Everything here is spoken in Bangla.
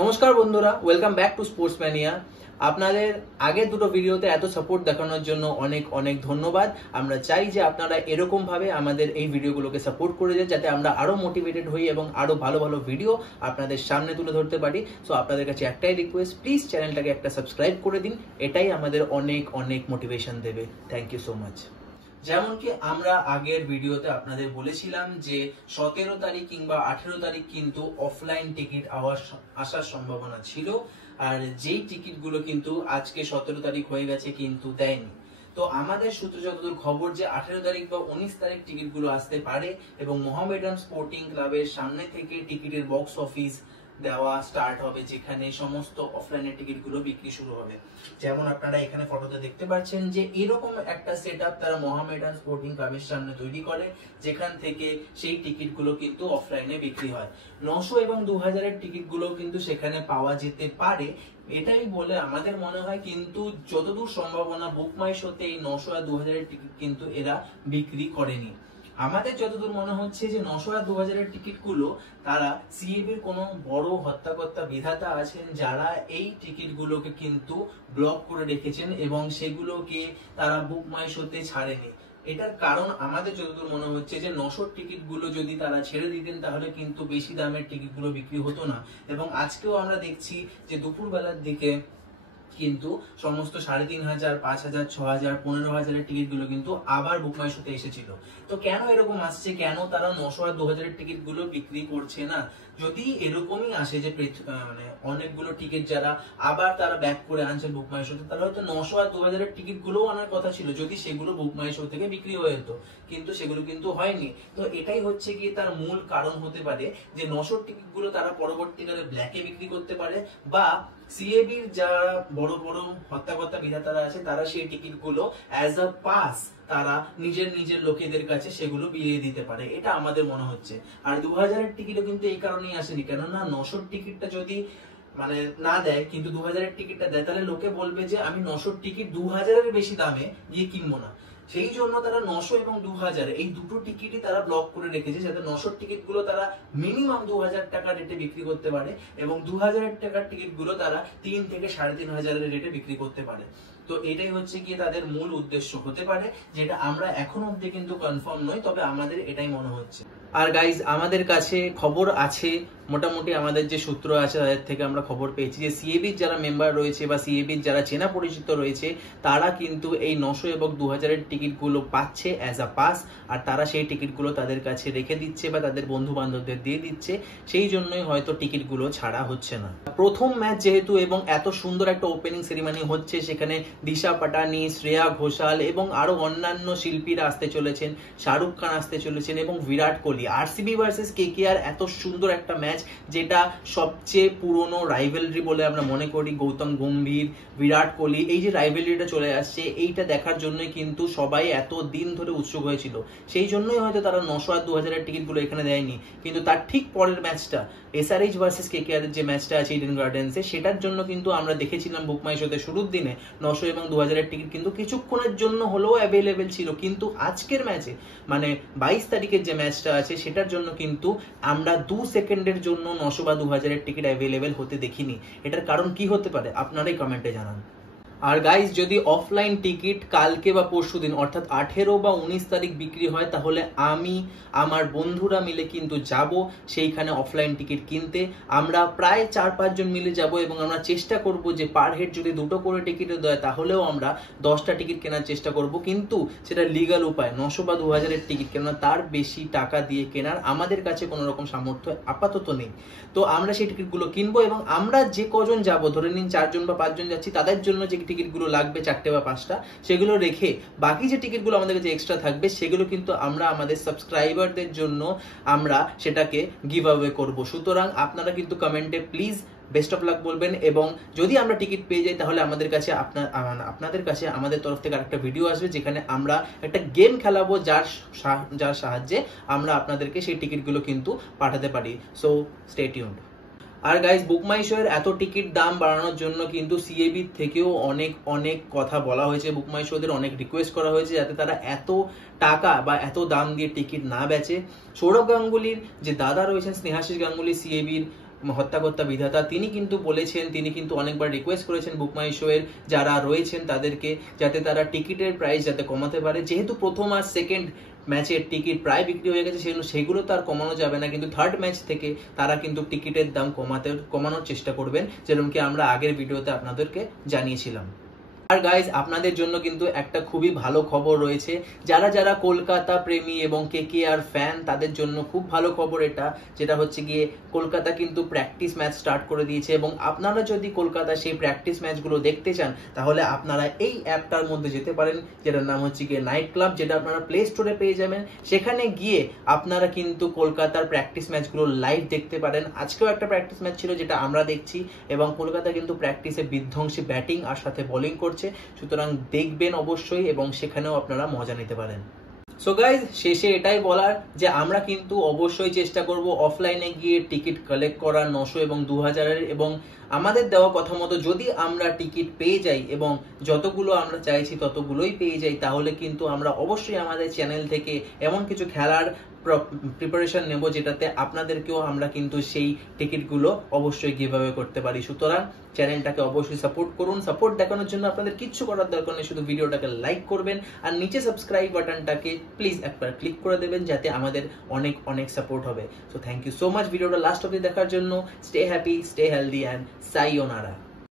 নমস্কার বন্ধুরা, welcome back to sports mania. আপনাদের আগের দুটো ভিডিওতে এত সাপোর্ট দেখানোর জন্য অনেক অনেক ধন্যবাদ। আমরা চাই যে আপনারা এরকম ভাবে আমাদের এই ভিডিওগুলোকে সাপোর্ট করে দেন, যাতে আমরা আরো মোটিভেটেড হই এবং আরো ভালো ভালো ভিডিও আপনাদের সামনে তুলে ধরতে পারি। সো আপনাদের কাছে একটাই রিকোয়েস্ট, প্লিজ চ্যানেলটাকে একটা সাবস্ক্রাইব করে দিন। এটাই আমাদের অনেক অনেক মোটিভেশন দেবে। Thank you so much. যেমন কি আমরা আগের ভিডিওতে আপনাদের বলেছিলাম যে 17 তারিখ কিংবা 18 তারিখ কিন্তু অফলাইন টিকিট আসার সম্ভাবনা ছিল, আর যেই টিকিটগুলো কিন্তু আজকে 17 তারিখ হয়ে গেছে কিন্তু দেয়নি। তো আমাদের সূত্রে যতদূর খবর যে 18 তারিখ বা 19 তারিখ টিকিটগুলো আসতে পারে এবং মোহামেডান স্পোর্টিং ক্লাবের সামনে থেকে টিকিটের বক্স অফিস দেওয়া স্টার্ট হবে, যেখানে সমস্ত অফলাইনের টিকিটগুলো বিক্রি শুরু হবে। যেমন আপনারা এখানে ফটোতে দেখতে পাচ্ছেন যে এরকম একটা সেটআপ তারা মোহামেডান স্পোর্টিং ক্লাবের সামনে তৈরি করে, যেখান থেকে সেই টিকিটগুলো কিন্তু অফলাইনে বিক্রি হয়। 900 এবং 2000 এর টিকিটগুলো কিন্তু সেখানে পাওয়া যেতে পারে। এটাই বলে আমাদের মনে হয়, কিন্তু যতদূর সম্ভাবনা বুক মাই শোতে এই 900 আর 2000 এর টিকিট কিন্তু এরা বিক্রি করেনি। আমাদের যতদূর মনে হচ্ছে যে 900 আর 2000 এর টিকিট গুলো তারা সিএবির কোনো বড় হত্যাকর্তা বিধাতা আছেন, যারা এই টিকিট গুলোকে কিন্তু ব্লক করে রেখেছেন এবং সেগুলোকে তারা বুক মাই শোতে ছাড়েনি। এটার কারণ আমাদের যতদূর মনে হচ্ছে যে 900 টিকিট গুলো যদি তারা ছেড়ে দিতেন তাহলে কিন্তু বেশি দামের টিকিট গুলো বিক্রি হতো না। এবং আজকেও আমরা দেখছি যে দুপুর বেলার দিকে কিন্তু সমস্ত 3500, 5000, 6000, 15000 এর টিকিট গুলো কিন্তু আবার বুক মাই শোতে এসেছিল। তো কেন এরকম আসছে, কেন তারা 900 আর 2000 এর টিকিট গুলো বিক্রি করছে না? যদি এরকমই আসে যে মানে অনেকগুলো টিকিট যারা আবার তারা ব্যাক করে আনছে বুক মাই শোতে, তাহলে হয়তো 900 আর 2000 এর টিকিট গুলোও আনার কথা ছিল যদি সেগুলো বুক মাই শো থেকে বিক্রি হয়ে যেত, কিন্তু সেগুলো কিন্তু হয়নি। তো এটাই হচ্ছে কি তার মূল কারণ হতে পারে যে 900 টিকিট গুলো তারা পরবর্তীকালে ব্ল্যাকে বিক্রি করতে পারে, বা সিএবির যারা বড় বড় হত্যাকর্তা বিধাতারা আছে তারা সেই টিকিট গুলো অ্যাজ আ পাস তারা নিজের লোকেদের কাছে সেগুলো বিলিয়ে দিতে পারে, এটা আমাদের মনে হচ্ছে। আর 2000 এর টিকিটও কিন্তু এই কারণেই আসেনি, কেননা 900 টিকিটটা যদি মানে না দেয় কিন্তু 2000 এর টিকিটটা দেয়, তাহলে লোকে বলবে যে আমি 900 টিকিট 2000 এর বেশি দামে গিয়ে কিনবো না। সেই জন্য তারা 900 এবং 2000 এই দুটো টিকিটই তারা ব্লক করে রেখেছে, যাতে 900 টিকিট গুলো তারা মিনিমাম 2000 টাকা রেটে বিক্রি করতে পারে এবং 2000 টাকার টিকিট গুলো তারা 3 থেকে 3500 এর রেটে বিক্রি করতে পারে। তো এটাই হচ্ছে কি তাদের মূল উদ্দেশ্য হতে পারে, যেটা আমরা এখন অবধি কিন্তু কনফার্ম নই, তবে আমাদের এটাই মনে হচ্ছে। আর গাইজ, আমাদের কাছে খবর আছে, মোটামুটি আমাদের যে সূত্র আছে তাদের থেকে আমরা খবর পেয়েছি যে সিএবির যারা মেম্বার রয়েছে বা সিএবির যারা চেনা পরিচিত রয়েছে, তারা কিন্তু এই 900 এবং 2000 এর টিকিটগুলো পাচ্ছে অ্যাজ আ পাস, আর তারা সেই টিকিটগুলো তাদের কাছে রেখে দিচ্ছে বা তাদের বন্ধু বান্ধবদের দিয়ে দিচ্ছে। সেই জন্যই হয়তো টিকিটগুলো ছাড়া হচ্ছে না। প্রথম ম্যাচ যেহেতু এবং এত সুন্দর একটা ওপেনিং সেরিমনি হচ্ছে, সেখানে দিশা পাটানি, শ্রেয়া ঘোষাল এবং আরো অন্যান্য শিল্পীরা আসতে চলেছেন, শাহরুখ খান আসতে চলেছেন এবং Virat Kohli. RCB versus KKR এত সুন্দর একটা ম্যাচ, যেটা সবচেয়ে পুরনো রাইভেলরি বলে আমরা মনে করি। গৌতম গম্ভীর, বিরাট কোহলি, এই যে রাইভেলরিটা চলে আসছে, এইটা দেখার জন্যই কিন্তু সবাই এত দিন ধরে উৎসুক হয়েছিল। সেই জন্যই হয়তো তারা 900 আর 2000 এর টিকিট গুলো এখানে দেয়নি। কিন্তু তার ঠিক পরের ম্যাচটা এসআরএইচ ভার্সেস কেকেআর যে ম্যাচটা আছে ইডেন গার্ডেন্সে, সেটার জন্য কিন্তু আমরা দেখেছিলাম বুক মাই শোতে শুরুর দিনে 900 এবং 2000 এর টিকিট কিন্তু কিছুক্ষণের জন্য হলেও অ্যাভেলেবেল ছিল। কিন্তু আজকের ম্যাচে মানে 22 তারিখের যে ম্যাচটা আছে সেটার জন্য কিন্তু আমরা 2 সেকেন্ডের জন্য 900 বা 2000 এর টিকিট অ্যাভেলেবেল হতে দেখিনি। এটার কারণ কি হতে পারে আপনারাই কমেন্টে জানান। আর গাইজ, যদি অফলাইন টিকিট কালকে বা পরশু দিন অর্থাৎ 18 বা 19 তারিখ বিক্রি হয়, তাহলে আমি আমার বন্ধুরা মিলে কিন্তু যাব সেইখানে অফলাইন টিকিট কিনতে। আমরা প্রায় 4-5 জন মিলে যাব এবং আমরা চেষ্টা করব যে পার হেড যদি 2টো করে টিকিট দেয় তাহলেও আমরা 10টা টিকিট কেনার চেষ্টা করব, কিন্তু সেটা লিগাল উপায়। 900 বা 2000 এর টিকিট, কেননা তার বেশি টাকা দিয়ে কেনার আমাদের কাছে কোনো রকম সামর্থ্য আপাতত নেই। তো আমরা সেই টিকিটগুলো কিনবো এবং আমরা যে কজন যাব, ধরে নিন 4 জন বা 5 জন যাচ্ছি, তাদের জন্য যে টিকিটগুলো লাগবে 4টে বা 5টা, সেগুলো রেখে বাকি যে টিকিটগুলো আমাদের কাছে এক্সট্রা থাকবে সেগুলো কিন্তু আমরা আমাদের সাবস্ক্রাইবারদের জন্য আমরা সেটাকে গিভ অ্যাওয়ে করব। সুতরাং আপনারা কিন্তু কমেন্টে প্লিজ বেস্ট অফ লাক বলবেন, এবং যদি আমরা টিকিট পেয়ে যাই তাহলে আমাদের কাছে আপনাদের কাছে আমাদের তরফ থেকে আরেকটা ভিডিও আসবে, যেখানে আমরা একটা গেম খেলাবো যার সাহায্যে আমরা আপনাদেরকে সেই টিকিটগুলো কিন্তু পাঠাতে পারি। So stay tuned. আর গাইস, বুক মাই শো এর এত টিকিট দাম বাড়ানোর জন্য কিন্তু সিএবি থেকেও অনেক কথা বলা হয়েছে। বুক মাই শো দের অনেক রিকোয়েস্ট করা হয়েছে যাতে তারা এত টাকা বা এত দাম দিয়ে টিকিট না বেচে। সৌরভ গাঙ্গুলির যে দাদা রয়েছেন, স্নেহাশিস গাঙ্গুলি, সিএবির হত্যাকর্তা বিধাতা, তিনি কিন্তু বলেছেন, তিনি কিন্তু অনেকবার রিকোয়েস্ট করেছেন বুক মাই শো এর যারা রয়েছেন তাদেরকে, যাতে তারা টিকিটের প্রাইস যাতে কমাতে পারে। যেহেতু প্রথম আর সেকেন্ড ম্যাচের টিকিট প্রায় বিক্রি হয়ে গেছে, সেগুলো তো আর কমানো যাবে না, কিন্তু থার্ড ম্যাচ থেকে তারা কিন্তু টিকিটের দাম কমানোর চেষ্টা করবেন, যেরকম কি আমরা আগের ভিডিওতে আপনাদেরকে জানিয়েছিলাম। আর গাইজ, আপনাদের জন্য কিন্তু একটা খুবই ভালো খবর রয়েছে। যারা যারা কলকাতা প্রেমী এবং কেকেআর ফ্যান, তাদের জন্য খুব ভালো খবর এটা, যেটা হচ্ছে গিয়ে কলকাতা কিন্তু প্র্যাকটিস ম্যাচ স্টার্ট করে দিয়েছে, এবং আপনারা যদি কলকাতা সেই প্র্যাকটিস ম্যাচগুলো দেখতে চান তাহলে আপনারা এই অ্যাপটার মধ্যে যেতে পারেন, যেটার নাম হচ্ছে গিয়ে নাইট ক্লাব, যেটা আপনারা প্লে স্টোরে পেয়ে যাবেন। সেখানে গিয়ে আপনারা কিন্তু কলকাতার প্র্যাকটিস ম্যাচগুলো লাইভ দেখতে পারেন। আজকেও একটা প্র্যাকটিস ম্যাচ ছিল যেটা আমরা দেখছি, এবং কলকাতা কিন্তু প্র্যাকটিসে বিধ্বংসী ব্যাটিং আর সাথে বোলিং করছে, সুতরাং দেখবেন অবশ্যই, এবং সেখানেও আপনারা মজা নিতে পারেন। সো গাইজ, শেষে এটাই বলার যে আমরা কিন্তু অবশ্যই চেষ্টা করব অফলাইনে গিয়ে টিকিট কালেক্ট করার 900 এবং 2000-এর, এবং আমাদের দেওয়া কথা মতো যদি আমরা টিকিট পেয়ে যাই এবং যতগুলো আমরা চাইছি ততগুলোই পেয়ে যাই, তাহলে কিন্তু আমরা অবশ্যই আমাদের চ্যানেল থেকে এমন কিছু খেলার প্রিপারেশন নেব যেটাতে আপনাদেরকেও আমরা কিন্তু সেই টিকিটগুলো অবশ্যই গিভঅ্যাওয়ে করতে পারি। সুতরাং চ্যানেলটাকে অবশ্যই সাপোর্ট করুন। সাপোর্ট দেখানোর জন্য আপনাদের কিচ্ছু করার দরকার নেই, শুধু ভিডিওটাকে লাইক করবেন আর নিচে সাবস্ক্রাইব বাটনটাকে প্লিজ একবার ক্লিক করে দেবেন, যাতে আমাদের অনেক অনেক সাপোর্ট হবে। So thank you so much ভিডিওটা লাস্ট অবধি দেখার জন্য। Stay happy, stay healthy and সায়োনারা।